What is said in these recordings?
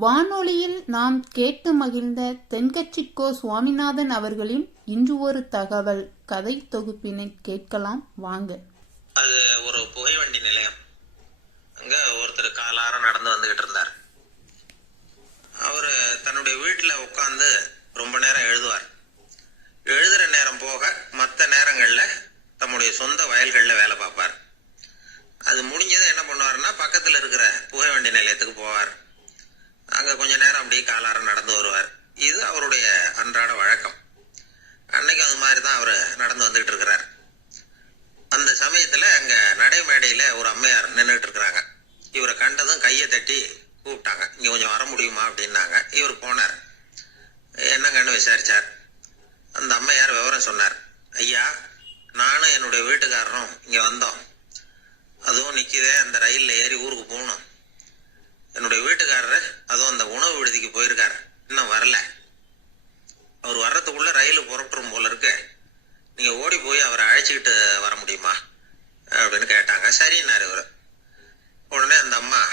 வானொலியில் நாம் கேட்டு மகிழ்ந்த தென்கட்சிக்கோ சுவாமிநாதன் அவர்களின் இன்று ஒரு தகவல். கதை தொகுப்பினை கேட்கலாம் வாங்க. அது ஒரு புகைவண்டி நிலையம். அங்க ஒருத்தர் காலாரம் நடந்து வந்துகிட்டு இருந்தார். அவர் தன்னுடைய வீட்டில் உட்காந்து ரொம்ப நேரம் எழுதுவார். எழுதுற நேரம் போக மற்ற நேரங்களில் தம்முடைய சொந்த வயல்களில் வேலை பார்ப்பார். அது முடிஞ்சதை என்ன பண்ணுவாருன்னா பக்கத்தில் இருக்கிற புகைவண்டி நிலையத்துக்கு போவார். அங்க கொஞ்ச நேரம் அப்படியே காலார நடந்து வருவார். இது அவருடைய அன்றாட வழக்கம். அன்னைக்கு அது மாதிரி தான் அவர் நடந்து வந்துகிட்டு இருக்கிறார். அந்த சமயத்துல அங்க நடைமேடையில ஒரு அம்மையார் நின்றுட்டு இருக்கிறாங்க. இவரை கண்டதும் கையை தட்டி கூப்பிட்டாங்க. இங்க கொஞ்சம் வர முடியுமா அப்படின்னாங்க. இவர் போனார். என்னங்கன்னு விசாரிச்சார். அந்த அம்மையார் விவரம் சொன்னார். ஐயா நானும் என்னுடைய வீட்டுக்காரரும் இங்க வந்தோம். அதுவும் நிற்கிதே அந்த ரயில்ல ஏறி ஊருக்கு போகணும். என்னுடைய வீட்டுக்காரர் அதுவும் அந்த உணவு விடுதிக்கு போயிருக்காரு. இன்னும் வரல. அவர் வர்றதுக்குள்ள ரயில் புறப்பட்டுரும் போல இருக்கு. நீங்க ஓடி போய் அவரை அழைச்சிக்கிட்டு வர முடியுமா? அப்படின்னு கேட்டாங்க. சரின்னாரு இவர். உடனே அந்த அம்மா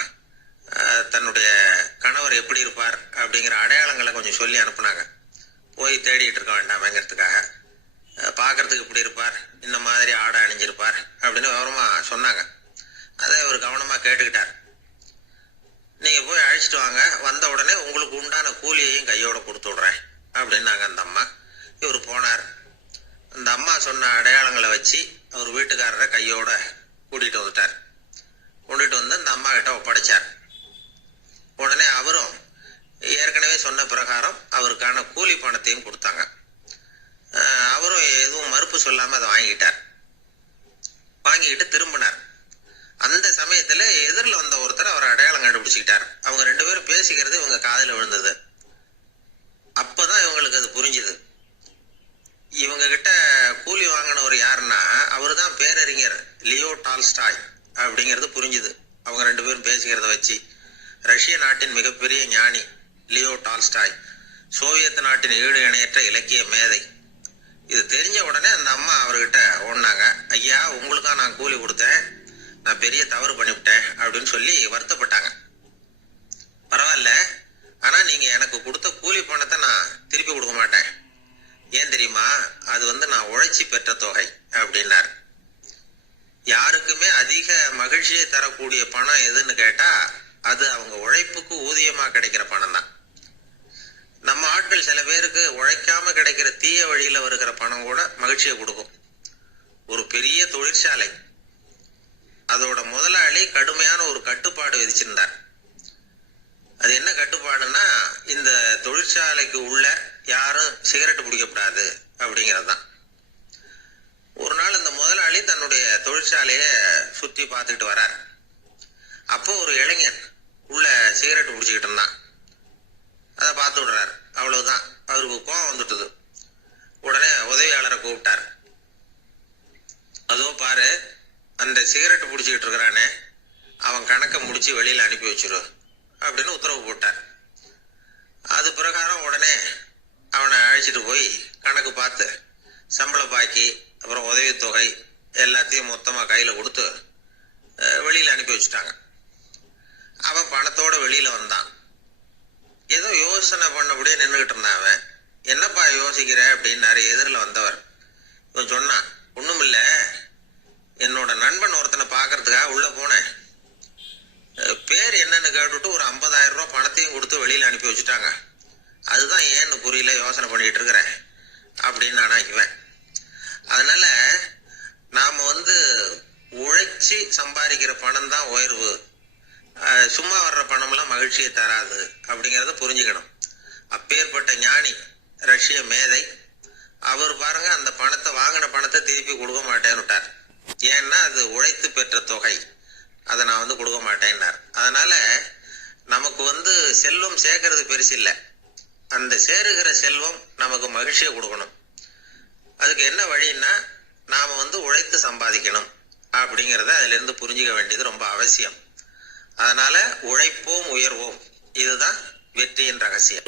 தன்னுடைய கணவர் எப்படி இருப்பார்? அப்படிங்கிற அடையாளங்களை கொஞ்சம் சொல்லி அனுப்புனாங்க. போய் தேடிட்டு இருக்க வேண்டாமேங்கிறதுக்காக. பார்க்கறதுக்கு இப்படி இருப்பார். இந்த மாதிரி ஆடை அணிஞ்சிருப்பார். அப்படின்னு விவரமாக சொன்னாங்க. அதை அவர் கவனமாக கேட்டுக்கிட்டார். நீங்கள் போய் அழைச்சிட்டு வாங்க. வந்த உடனே உங்களுக்கு உண்டான கூலியையும் கையோட கொடுத்து விட்றேன். அப்படின்னாங்க அந்த அம்மா. இவர் போனார். அந்த அம்மா சொன்ன அடையாளங்களை வச்சு அவர் வீட்டுக்காரரை கையோட கூட்டிகிட்டு வந்துட்டார். கூட்டிகிட்டு வந்து அந்த அம்மா கிட்ட ஒப்படைச்சார். உடனே அவரும் ஏற்கனவே சொன்ன பிரகாரம் அவருக்கான கூலி பணத்தையும் கொடுத்தாங்க. அவரும் எதுவும் மறுப்பு சொல்லாமல் அதை வாங்கிட்டார். வாங்கிக்கிட்டு திரும்பினார். அந்த சமயத்தில் எதிரில் வந்த கண்டுபிடிச்சிக்கிட்டார் அவங்க ரெண்டு பேரும் பேசிக்கிறது இவங்க காதில் விழுந்தது. அப்பதான் இவங்களுக்கு அது புரிஞ்சுது. இவங்க கிட்ட கூலி வாங்கினவர் யாருன்னா அவர் தான் பேரறிஞர் லியோ டால்ஸ்டாய் அப்படிங்கிறது புரிஞ்சுது. அவங்க ரெண்டு பேரும் பேசிக்கிறத வச்சு. ரஷ்ய நாட்டின் மிகப்பெரிய ஞானி லியோ டால்ஸ்டாய் சோவியத் நாட்டின் ஈடு இணையற்ற இலக்கிய மேதை. இது தெரிஞ்ச உடனே அந்த அம்மா அவர்கிட்ட ஓடினாங்க ஐயா உங்களுக்கா நான் கூலி கொடுத்தேன். நான் பெரிய தவறு பண்ணிவிட்டேன். அப்படின்னு சொல்லி வருத்தப்பட்டாங்க. பரவாயில்ல. ஆனா நீங்க எனக்கு கொடுத்த கூலி பணத்தை நான் திருப்பி கொடுக்க மாட்டேன். ஏன் தெரியுமா? அது வந்து நான் உழைச்சி பெற்ற தொகை அப்படின்னார். யாருக்குமே அதிக மகிழ்ச்சியை தரக்கூடிய பணம் எதுன்னு கேட்டா அது அவங்க உழைப்புக்கு ஊதியமா கிடைக்கிற பணம் தான் நம்ம ஆட்கள் சில பேருக்கு உழைக்காம கிடைக்கிற தீய வழியில வருகிற பணம் கூட மகிழ்ச்சியை கொடுக்கும். ஒரு பெரிய தொழிற்சாலை. அதோட முதலாளி கடுமையான ஒரு கட்டுப்பாடு விதிச்சிருந்தார். அது என்ன கட்டுப்பாடுன்னா இந்த தொழிற்சாலைக்கு உள்ள யாரும் சிகரெட் பிடிக்கக்கூடாது அப்படிங்கிறது தான் ஒரு நாள் இந்த முதலாளி தன்னுடைய தொழிற்சாலையை சுற்றி பார்த்துக்கிட்டு வரார். அப்போ ஒரு இளைஞன் உள்ள சிகரெட் பிடிச்சிக்கிட்டு இருந்தான். அதை பார்த்து விடுறாரு. அவ்வளவுதான். அவருக்கு கோவம் வந்துட்டது. உடனே உதவியாளரை கூப்பிட்டார். அதோ பாரு அந்த சிகரெட் பிடிச்சிக்கிட்டு இருக்கிறானே. அவன் கணக்கை முடிச்சு வெளியில் அனுப்பி வச்சிருவான் அப்படின்னு உத்தரவு போட்டார். அது பிரகாரம் உடனே அவனை அழைச்சிட்டு போய் கணக்கு பார்த்து சம்பள பாக்கி அப்புறம் உதவித்தொகை எல்லாத்தையும் மொத்தமா கையில் கொடுத்து வெளியில் வெளியில அனுப்பி வச்சுட்டாங்க. அவன் பணத்தோட வெளியில வந்தான். ஏதோ யோசனை பண்ணபடியே நின்றுகிட்டு இருந்தான் அவன். என்னப்பா யோசிக்கிற? அப்படின்னாரு எதிரில் வந்தவர். இவன் சொன்னான் ஒண்ணுமில்ல. என்னோட நண்பன் ஒருத்தனை பார்க்கறதுக்காக உள்ள போனேன் அஹ் பேர் என்னன்னு கேட்டுட்டு ஒரு 50000 ரூபாய் பணத்தையும் கொடுத்து வெளியில அனுப்பி வச்சுட்டாங்க. அதுதான் ஏன்னு புரியல யோசனை பண்ணிட்டு இருக்கிறேன் அப்படின்னு நான் ஆக்குவேன் அதனால நாம வந்து உழைச்சி சம்பாதிக்கிற பணம் தான் உயர்வு. சும்மா வர்ற பணம்லாம் மகிழ்ச்சியை தராது அப்படிங்கிறத புரிஞ்சுக்கணும். அப்பேற்பட்ட ஞானி ரஷ்ய மேதை அவர் பாருங்க அந்த பணத்தை வாங்கின பணத்தை திருப்பி கொடுக்க மாட்டேன்னுட்டார். ஏன்னா அது உழைத்து பெற்ற தொகை. அதை நான் வந்து கொடுக்க மாட்டேன்னார். அதனால நமக்கு வந்து செல்வம் சேர்க்கறது பெருசு இல்லை. அந்த சேருகிற செல்வம் நமக்கு மகிழ்ச்சியை கொடுக்கணும். அதுக்கு என்ன வழின்னா நாம் வந்து உழைத்து சம்பாதிக்கணும் அப்படிங்கிறத அதிலிருந்து புரிஞ்சுக்க வேண்டியது ரொம்ப அவசியம். அதனால உழைப்போம் உயர்வோம். இதுதான் வெற்றியின் ரகசியம்.